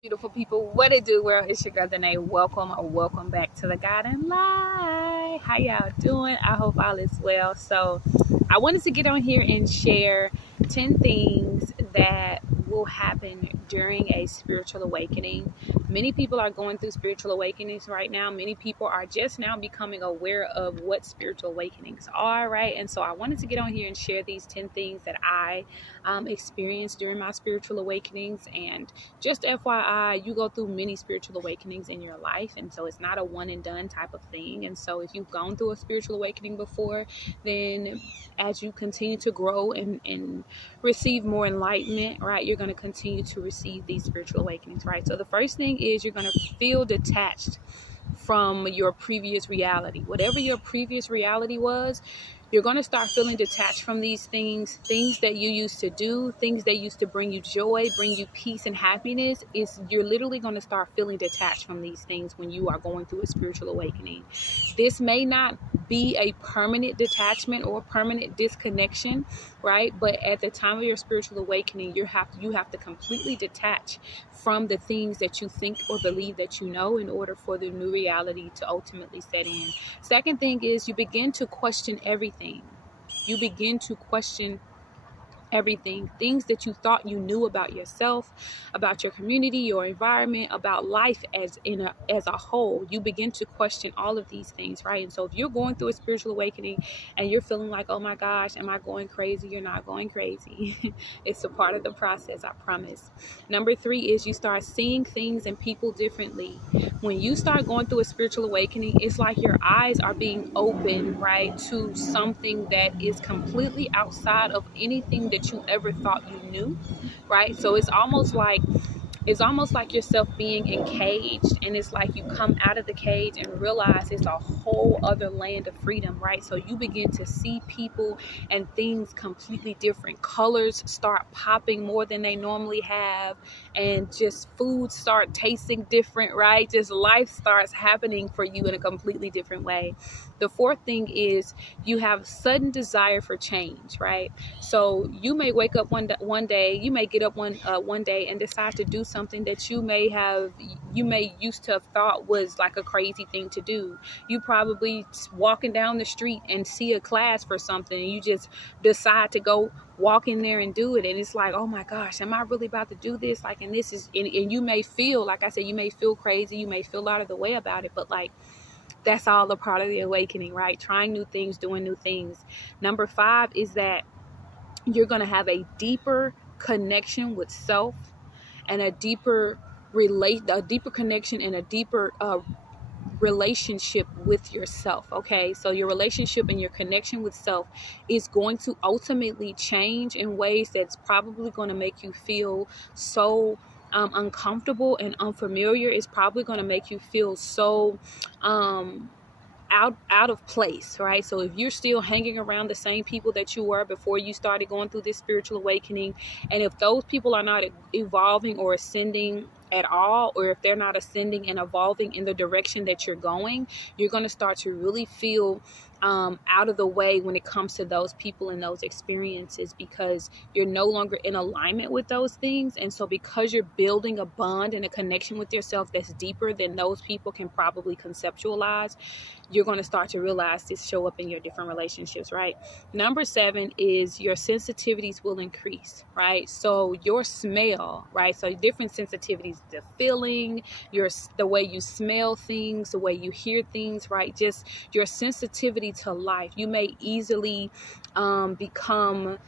Beautiful people, what it do, world? It's your girl Danae. Welcome back to the Garden Light. How y'all doing? I hope all is well. So I wanted to get on here and share 10 things that will happen during a spiritual awakening. Many people are going through spiritual awakenings right now. Many people are just now becoming aware of what spiritual awakenings are, right? And so I wanted to get on here and share these 10 things that I experienced during my spiritual awakenings. And just FYI, you go through many spiritual awakenings in your life, and so it's not a one and done type of thing. And so if you've gone through a spiritual awakening before, then as you continue to grow and receive more enlightenment, right, you're going to continue to receive these spiritual awakenings, right? So the first thing is you're going to feel detached from your previous reality. Whatever your previous reality was, you're going to start feeling detached from these things that you used to do, things that used to bring you joy, bring you peace and happiness. You're literally going to start feeling detached from these things when you are going through a spiritual awakening. This may not be a permanent detachment or permanent disconnection, right? But at the time of your spiritual awakening, you have to completely detach from the things that you think or believe that you know in order for the new reality to ultimately set in. Second thing is you begin to question everything. You begin to question everything, things that you thought you knew about yourself, about your community, your environment, about life as a whole. You begin to question all of these things, right? And so if you're going through a spiritual awakening and you're feeling like, oh my gosh, am I going crazy? You're not going crazy. It's a part of the process, I promise. Number 3 is you start seeing things and people differently. When you start going through a spiritual awakening, it's like your eyes are being opened, right, to something that is completely outside of anything that you ever thought you knew, right? So it's almost like yourself being encaged, and it's like you come out of the cage and realize it's a whole other land of freedom, right? So you begin to see people and things completely different. Colors start popping more than they normally have, and just foods start tasting different, right? Just life starts happening for you in a completely different way. The fourth thing is you have sudden desire for change, right? So you may wake up one day, you may get up one day and decide to do something that you may used to have thought was like a crazy thing to do. You probably walking down the street and see a class for something, and you just decide to go walk in there and do it, and it's like, oh my gosh, am I really about to do this? Like, and this is and you may feel, like I said, you may feel crazy, you may feel out of the way about it, but like, that's all a part of the awakening, right? Trying new things, doing new things. Number 5 is that you're going to have a deeper connection with self, and a deeper connection and a deeper relationship with yourself. Okay, so your relationship and your connection with self is going to ultimately change in ways that's probably going to make you feel so uncomfortable and unfamiliar. It's probably going to make you feel so out of place, right? So if you're still hanging around the same people that you were before you started going through this spiritual awakening, and if those people are not evolving or ascending at all, or if they're not ascending and evolving in the direction that you're going, you're going to start to really feel out of the way when it comes to those people and those experiences, because you're no longer in alignment with those things. And so because you're building a bond and a connection with yourself that's deeper than those people can probably conceptualize, you're going to start to realize this show up in your different relationships, right? Number 7 is your sensitivities will increase, right? So your smell, right? So different sensitivities, the feeling, the way you smell things, the way you hear things, right? Just your sensitivity to life. You may easily become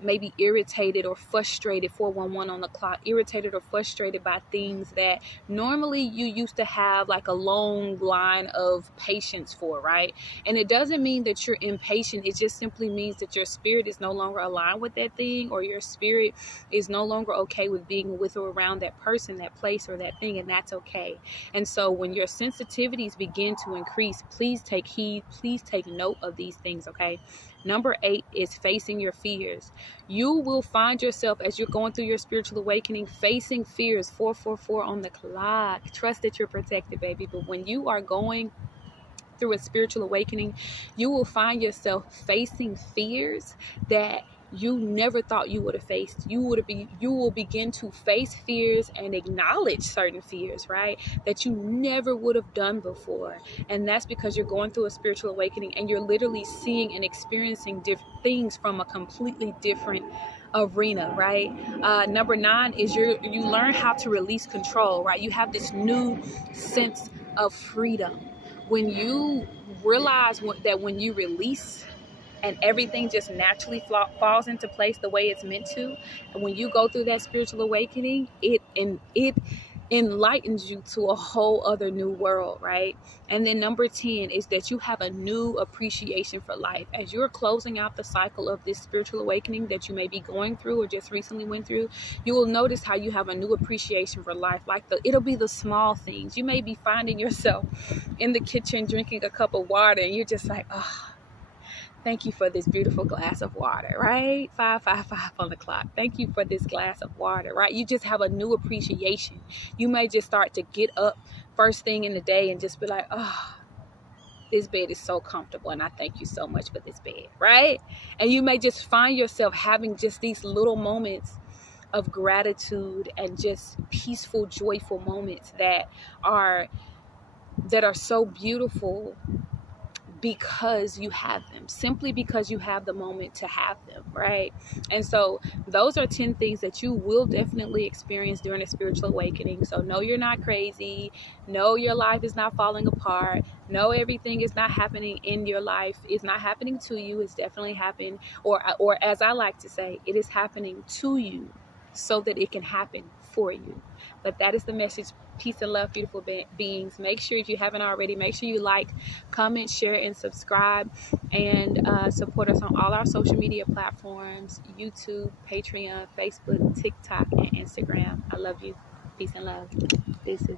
maybe irritated or frustrated, 411 on the clock, irritated or frustrated by things that normally you used to have like a long line of patience for, right? And it doesn't mean that you're impatient. It just simply means that your spirit is no longer aligned with that thing, or your spirit is no longer okay with being with or around that person, that place, or that thing, and that's okay. And so when your sensitivities begin to increase, please take heed, please take note of these things, okay? Number 8 is facing your fears. You will find yourself, as you're going through your spiritual awakening, facing fears. 444 on the clock. Trust that you're protected, baby. But when you are going through a spiritual awakening, you will find yourself facing fears that you never thought you would have faced. You will begin to face fears and acknowledge certain fears, right? That you never would have done before. And that's because you're going through a spiritual awakening and you're literally seeing and experiencing different things from a completely different arena, right? Number 9 is you learn how to release control, right? You have this new sense of freedom when you realize that when you release and everything just naturally falls into place the way it's meant to. And when you go through that spiritual awakening, it enlightens you to a whole other new world, right? And then number 10 is that you have a new appreciation for life. As you're closing out the cycle of this spiritual awakening that you may be going through or just recently went through, you will notice how you have a new appreciation for life. Like it'll be the small things. You may be finding yourself in the kitchen drinking a cup of water and you're just like, oh, thank you for this beautiful glass of water, right? 5:55 on the clock. Thank you for this glass of water, right? You just have a new appreciation. You may just start to get up first thing in the day and just be like, oh, this bed is so comfortable and I thank you so much for this bed, right? And you may just find yourself having just these little moments of gratitude and just peaceful, joyful moments that are so beautiful because you have them, simply because you have the moment to have them, right? And so those are 10 things that you will definitely experience during a spiritual awakening. So know you're not crazy. Know your life is not falling apart. Know everything is not happening in your life. It's not happening to you. It's definitely happening, or as I like to say, it is happening to you so that it can happen for you. But that is the message. Peace and love, beautiful beings. Make sure, if you haven't already, make sure you like, comment, share, and subscribe, and support us on all our social media platforms: YouTube, Patreon, Facebook, TikTok, and Instagram. I love you. Peace and love. This is